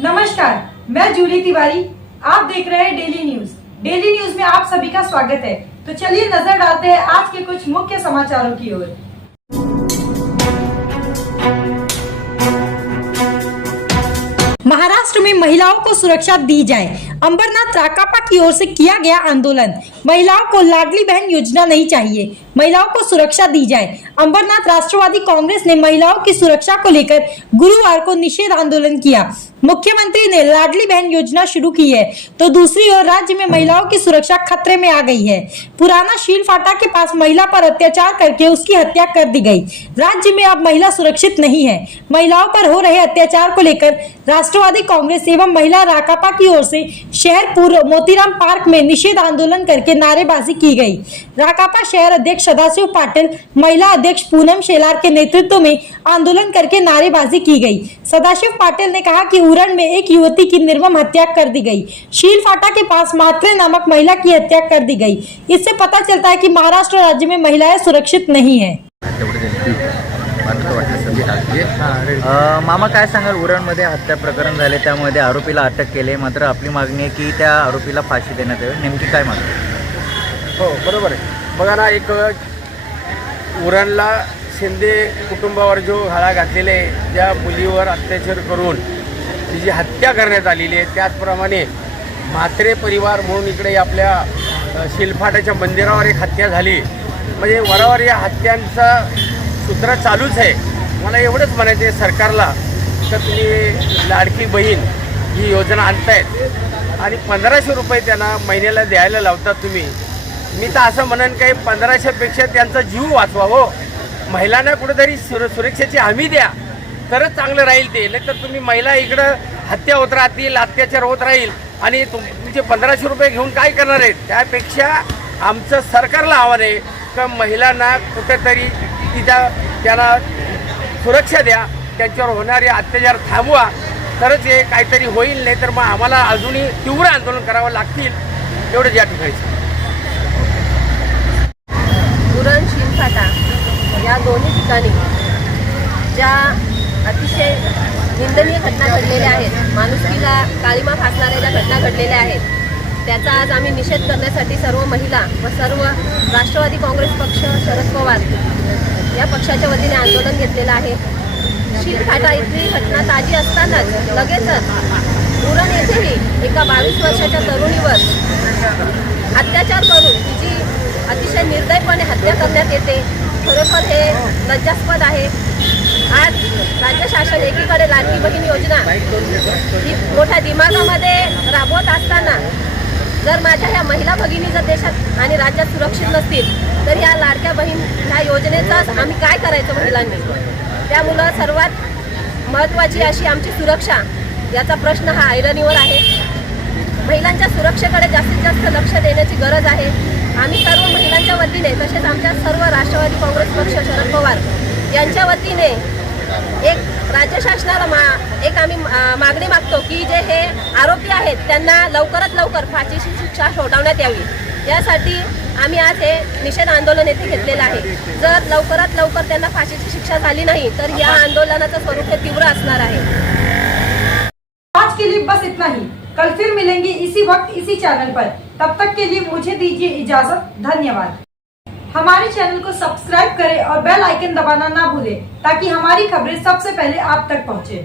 नमस्कार, मैं जूली तिवारी। आप देख रहे हैं डेली न्यूज। डेली न्यूज में आप सभी का स्वागत है। तो चलिए नजर डालते हैं आज के कुछ मुख्य समाचारों की ओर। महाराष्ट्र में महिलाओं को सुरक्षा दी जाए, अंबरनाथ राकापा की ओर से किया गया आंदोलन। महिलाओं को लाडली बहन योजना नहीं चाहिए, महिलाओं को सुरक्षा दी जाए। अंबरनाथ राष्ट्रवादी कांग्रेस ने महिलाओं की सुरक्षा को लेकर गुरुवार को निषेध आंदोलन किया। मुख्यमंत्री ने लाडली बहन योजना शुरू की है, तो दूसरी ओर राज्य में महिलाओं की सुरक्षा खतरे में आ गई है। पुराना शील फाटा के पास महिला पर अत्याचार करके उसकी हत्या कर दी गई। राज्य में अब महिला सुरक्षित नहीं है। महिलाओं पर हो रहे अत्याचार को लेकर राष्ट्रवादी कांग्रेस एवं महिला राकापा की ओर से शहर पूर्व मोतीराम पार्क में निषेध आंदोलन करके नारेबाजी की गई। राकापा शहर अध्यक्ष सदाशिव पाटिल, महिला अध्यक्ष पूनम शेलार के नेतृत्व में आंदोलन करके नारेबाजी की गई। सदाशिव पाटिल ने कहा कि उरण में एक युवती की निर्मम हत्या कर दी गई। शील फाटा के पास मात्रे नामक महिला की हत्या कर दी गई। इससे पता चलता है कि महाराष्ट्र राज्य में महिलाएं सुरक्षित नहीं है। मामा काय सांगाल, उरणमध्ये हत्या प्रकरण झाले, त्यामध्ये आरोपीला अटक केली, मात्र आपली मागणी आहे की त्या आरोपीला फाशी देण्यात यावी, नेमकी काय मागणी? हो बरोबर आहे। बघा ना, एक उरणला शिंदे कुटुंबावर जो घाला घातलेले, ज्या मुलीवर अत्याचार करून तिची हत्या करण्यात आलेली आहे, त्याचप्रमाणे म्हात्रे परिवार म्हणून इकडे आपल्या शिलफाटाच्या मंदिरावर एक हत्या झाली। म्हणजे वरावर या हत्यांचा सूत्र चालूच आहे। मला एवढंच म्हणायचं आहे सरकारला, तर तुम्ही लाडकी बहीण ही योजना आणतायत आणि 1500 रुपये त्यांना महिन्याला द्यायला लावतात तुम्ही। मी तर असं म्हणेन काही 1500पेक्षा त्यांचा जीव वाचवा हो। महिलांना कुठेतरी सुरक्षेची हमी द्या, तरच चांगलं राहील ते। नाही तर तुम्ही महिला इकडं हत्या होत राहतील, अत्याचार होत राहील आणि तुमचे 1500 रुपये घेऊन काय करणार आहेत? त्यापेक्षा आमचं सरकारला आव्हान आहे की महिलांना कुठेतरी त्यांना सुरक्षा द्या, त्यांच्यावर होणारे अत्याचार थांबवा, तरच हे काहीतरी होईल। नाही तर मग आम्हाला अजूनही तीव्र आंदोलन करावं लागतील, एवढंच या ठिकाणी। उरण शिलफाटा या दोन्ही ठिकाणी ज्या अतिशय निंदनीय घटना घडलेल्या आहेत, माणुसकीला काळीमा फासणाऱ्या ज्या घटना घडलेल्या आहेत, त्याचा आज आम्ही निषेध करण्यासाठी सर्व महिला व सर्व राष्ट्रवादी काँग्रेस पक्ष, शरद पवार या पक्षाच्या वतीने आंदोलन घेतलेलं आहे। शिलफाटा इथली घटना ताजी असतानाच लगेचच उरण येथेही एका 22 वर्षाच्या तरुणीवर अत्याचार करून तिची अतिशय निर्दयपणे हत्या करण्यात येते। खरोखर हे लज्जास्पद आहे। आज राज्य शासन एकीकडे लाडकी बहीण योजना ही मोठ्या दिमागामध्ये राबवत असताना जर माझ्या ह्या महिला भगिनी जर देशात आणि राज्यात सुरक्षित नसतील, तर ह्या लाडक्या बहीण ह्या योजनेचाच आम्ही काय करायचं महिलांनी? त्यामुळं सर्वात महत्त्वाची अशी आमची सुरक्षा, याचा प्रश्न हा ऐरणीवर आहे। महिलांच्या सुरक्षेकडे जास्तीत जास्त लक्ष देण्याची गरज आहे। आम्ही सर्व महिलांच्या वतीने, तसेच आमच्या सर्व राष्ट्रवादी काँग्रेस पक्ष, शरद पवार यांच्या वतीने एक राज्य शासनाला एक आम्ही मागणी मागतो की जे हे आरोपी आहेत त्यांना लवकरात लवकर फाशीची शिक्षा ठोठावण्यात यावी। यासाठी आम्ही आज हे निषेध आंदोलन येथे घेतलेलं आहे। जर लवकरात लवकर त्यांना फाशीची शिक्षा झाली नाही तर या आंदोलनाचं स्वरूप हे तीव्र असणार आहे। आज के लिए बस इतना ही। कल फिर मिलेंगे इसी वक्त इसी चैनल पर। तब तक के लिए मुझे दीजिए इजाजत। धन्यवाद। हमारे चैनल को सब्सक्राइब करें और बेल आइकन दबाना ना भूलें, ताकि हमारी खबरें सबसे पहले आप तक पहुंचे।